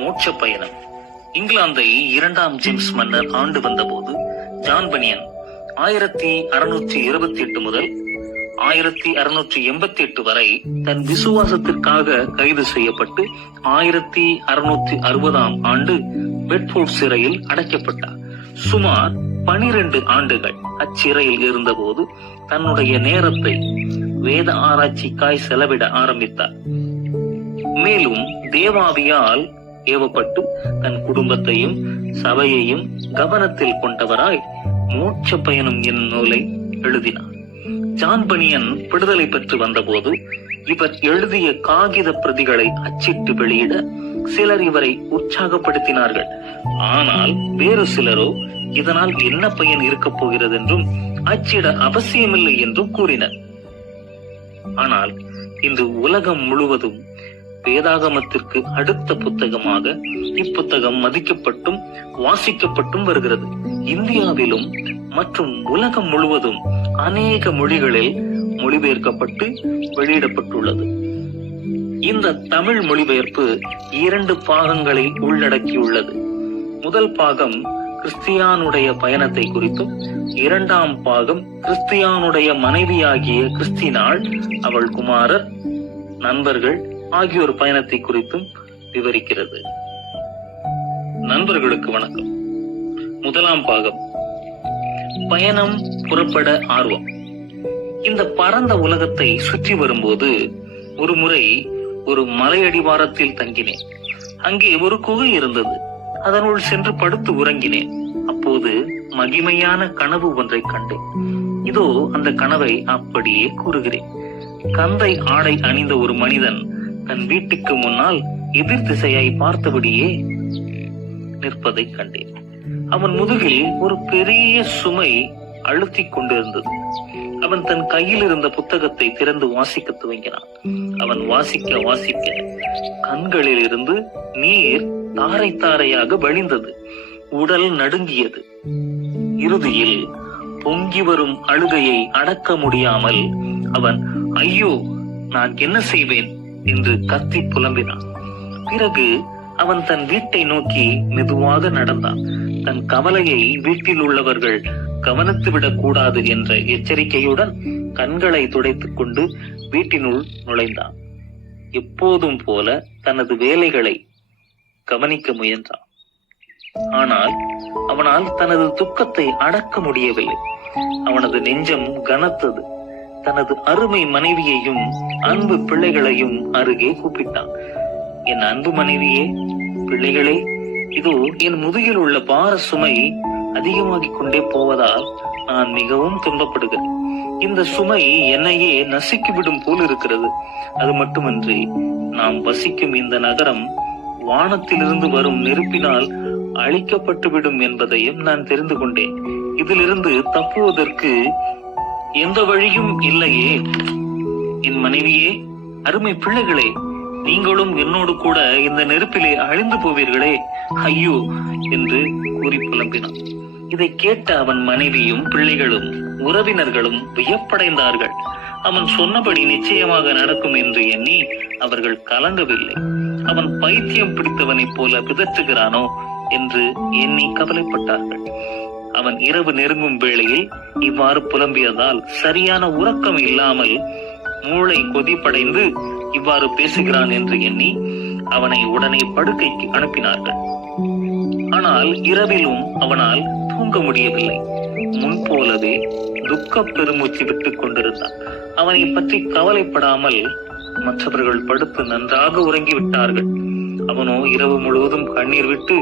மோட்ச பயணம். இங்கிலாந்தை இரண்டாம் ஜேம்ஸ் மன்னர் ஆண்டு வந்தபோது ஜான் பனியன் ஆயிரத்தி அறுநூற்றி இருபத்தி எட்டு முதல் ஆயிரத்தி அறுநூற்றி எண்பத்தி எட்டு வரை தன் விசுவாசத்திற்காக கைது செய்யப்பட்டு ஆயிரத்தி அறுநூற்றி அறுபதாம் ஆண்டு பெட்ஃபோர்ட் சிறையில் அடைக்கப்பட்டார். சுமார் பனிரெண்டு ஆண்டுகள் அச்சிறையில் இருந்தபோது தன்னுடைய நேரத்தை வேத ஆராய்ச்சிக்காய் செலவிட ஆரம்பித்தார். மேலும் தேவாவியால் ஏவப்பட்டு தன் குடும்பத்தையும் சபையையும் கவனத்தில் கொண்டவராய் மோட்ச பயணம் என்னும் நூலை எழுதினார். ஜான் பனியன் விடுதலை பெற்று வந்தபோது இவர் எழுதிய காகித பிரதிகளை அச்சிட்டு வெளியிட சிலர் இவரை உற்சாகப்படுத்தினார்கள். ஆனால் வேறு சிலரோ இதனால் என்ன பயன் இருக்கப் போகிறது என்றும் அச்சிட அவசியமில்லை என்றும் கூறினர். ஆனால் இன்று உலகம் முழுவதும் வேதாகமத்திற்கு அடுத்த புத்தகமாக இப்புத்தகம் மதிக்கப்பட்டும் வாசிக்கப்பட்டும் வருகிறது. இந்தியாவிலும் மற்றும் உலகம் முழுவதும் அநேக மொழிகளில் மொழிபெயர்க்கப்பட்டு வெளியிடப்பட்டுள்ளது. இந்த தமிழ் மொழிபெயர்ப்பு இரண்டு பாகங்களை உள்ளடக்கியுள்ளது. முதல் பாகம் கிறிஸ்தியானுடைய பயணத்தை குறித்தும் இரண்டாம் பாகம் கிறிஸ்தியானுடைய மனைவியாகிய கிறிஸ்தினாள் அவள் குமாரர் நண்பர்கள் ஆகியோர் பயணத்தை குறித்தும் விவரிக்கிறது. நண்பர்களுக்கு வணக்கம். முதலாம் பாகம். பயணம் புறப்பட ஆர்வம். இந்த பரந்த உலகத்தை சுற்றி வரும்போது ஒரு முறை ஒரு மலையடிவாரத்தில் தங்கினேன். அங்கே ஒரு குகை இருந்தது. அதனுள் சென்று படுத்து உறங்கினேன். அப்போது மகிமையான கனவு ஒன்றை கண்டேன். இதோ அந்த கனவை அப்படியே கூறுகிறேன். கந்தை ஆடை அணிந்த ஒரு மனிதன் தன் வீட்டுக்கு முன்னால் எதிர் திசையாய் பார்த்தபடியே நிற்பதை கண்டேன். அவன் முதுகில் ஒரு பெரிய சுமை அழுத்திக் கொண்டிருந்தது. அவன் தன் கையில் இருந்த புத்தகத்தை திறந்து வாசிக்க துவங்கினான். அவன் வாசிக்க வாசிக்க கண்களில் இருந்து நீர் தாரை தாரையாக வழிந்தது. உடல் நடுங்கியது. இறுதியில் பொங்கி வரும் அழுகையை அடக்க முடியாமல் அவன் ஐயோ நான் என்ன செய்வேன்? என்று கத்தி புலம்பினான். பிறகு அவன் தன் வீட்டை நோக்கி மெதுவாக நடந்தான். தன் கவலையை வீட்டில் உள்ளவர்கள் கவனித்துவிடக் கூடாது என்ற எச்சரிக்கையுடன் கண்களை துடைத்துக் கொண்டு வீட்டினுள் நுழைந்தான். எப்போதும் போல தனது வேலைகளை கவனிக்க முயன்றான். ஆனால் அவனால் தனது துக்கத்தை அடக்க முடியவில்லை. அவனது நெஞ்சம் கனத்தது. தனது அருமை மனைவியையும் அன்பு பிள்ளைகளையும் அருகே கூப்பிட்டான். என் அன்பு மனைவியே பிள்ளைகளே இதோ என் முதுகில் உள்ள பார சுமை அதிகமாகிக் கொண்டே போவதால் நான் மிகவும் துன்பப்படுகிறேன். இந்த சுமை என்னையே நசுக்கிவிடும் போல் இருக்கிறது. அது மட்டுமன்றி நாம் வசிக்கும் இந்த நகரம் வானத்திலிருந்து வரும் நெருப்பினால் அழிக்கப்பட்டுவிடும் என்பதையும் நான் தெரிந்து கொண்டேன். இதிலிருந்து தப்புவதற்கு எந்த வழியும் இல்லையே. என் மனைவியே அருமை பிள்ளைகளே நீங்களும் என்னோடு கூட இந்த நெருப்பிலே அழிந்து போவீர்களே. ஐயோ என்று கூறி புலம்பினான். இதை கேட்ட அவன் மனைவியும் பிள்ளைகளும் உறவினர்களும் வியப்படைந்தார்கள். அவன் சொன்னபடி நிச்சயமாக நடக்கும் என்று எண்ணி அவர்கள் கலங்கவில்லை. அவன் பைத்தியம் பிடித்தவனைப் போல பிதற்றுகிறானோ என்று எண்ணி கவலைப்பட்டார்கள். அவன் இரவு நெருங்கும் வேளையில் இவ்வாறு புலம்பியதால் சரியான உறக்கம் இல்லாமல் மூளை கொதிப்படைந்து இவ்வாறு பேசுகிறான் என்று எண்ணி அவனை உடனே படுக்கைக்கு அனுப்பினார்கள். ஆனால் இரவிலும் அவனால் தூங்க முடியவில்லை. முன்போலவே துக்க பெருமூச்சு விட்டுக் கொண்டிருந்தான். அவனை பற்றி கவலைப்படாமல் மற்றவர்கள் படுத்து நன்றாக உறங்கி விட்டார்கள் அவனோ இரவு முழுவதும் கண்ணீர் விட்டு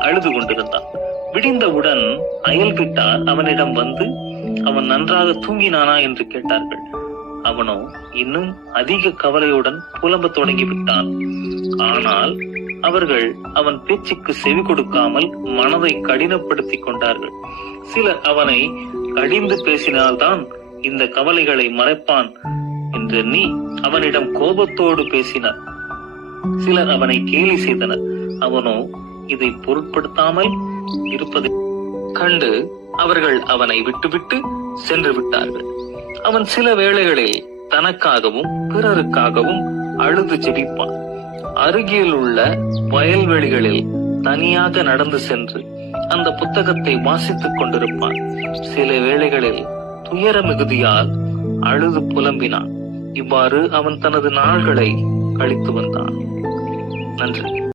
அழுது கொண்டிருந்தான். விடிந்தவுடன் அயல் வீட்டார் அவனிடம் வந்து அவன் நன்றாக தூங்கினானா? என்று கேட்டார்கள். அவனோ இன்னும் அதிக கவலையுடன் புலம்பத் தொடங்கிவிட்டான். ஆனால் அவர்கள் அவன் பேச்சுக்கு செவி கொடுக்காமல் மனதை கடினப்படுத்திக் கொண்டார்கள். சிலர் அவனை கடிந்து பேசினால்தான் இந்த கவலைகளை மறைப்பான் என்று நீ அவனிடம் கோபத்தோடு பேசினார். சிலர் அவனை கேலி செய்தனர். அவனோ இதை பொருட்படுத்தாமல் இருப்பதை கண்டு அவர்கள் அவனை விட்டுவிட்டு சென்று விட்டார்கள். அவன் சில வேளைகளில் தனக்காகவும் பிறருக்காகவும் அழுது ஜெபிப்பான். அருகில் உள்ள வயல்வெளிகளில் தனியாக நடந்து சென்று அந்த புத்தகத்தை வாசித்துக் கொண்டிருப்பான். சில வேளைகளில் துயர மிகுதியால் அழுது புலம்பினான். இவ்வாறு அவன் தனது நாள்களை கழித்து வந்தான். நன்றி.